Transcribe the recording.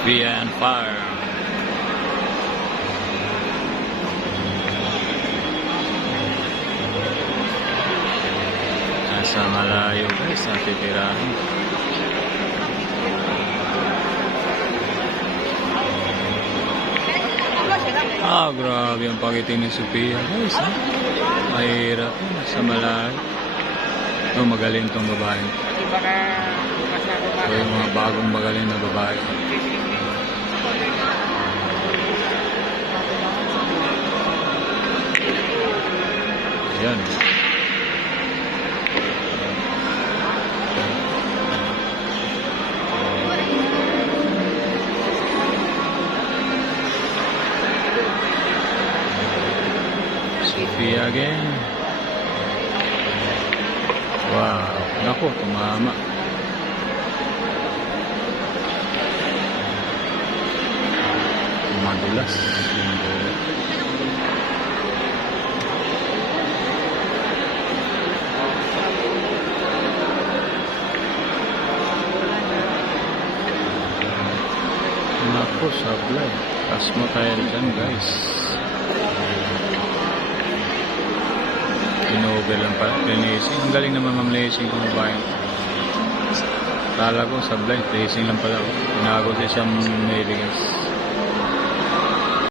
Sophia and Fire. Nasa malayo guys, natitirahan. Grabe ang pagiting ni Sophia guys. Mahirap sa malayo. Ito magaling tong babae. Ito yung mga bagong magaling na babae. Ayan. Sophia again. Wow. Naku, tumama. Madulas. Naku, sablay. Tas mo tayo dyan guys. Inover lang pala, placing. Ang galing naman mam-placing kung bayan. Kala ko sablay, placing lang pala. Pinago siya siyang nailigans.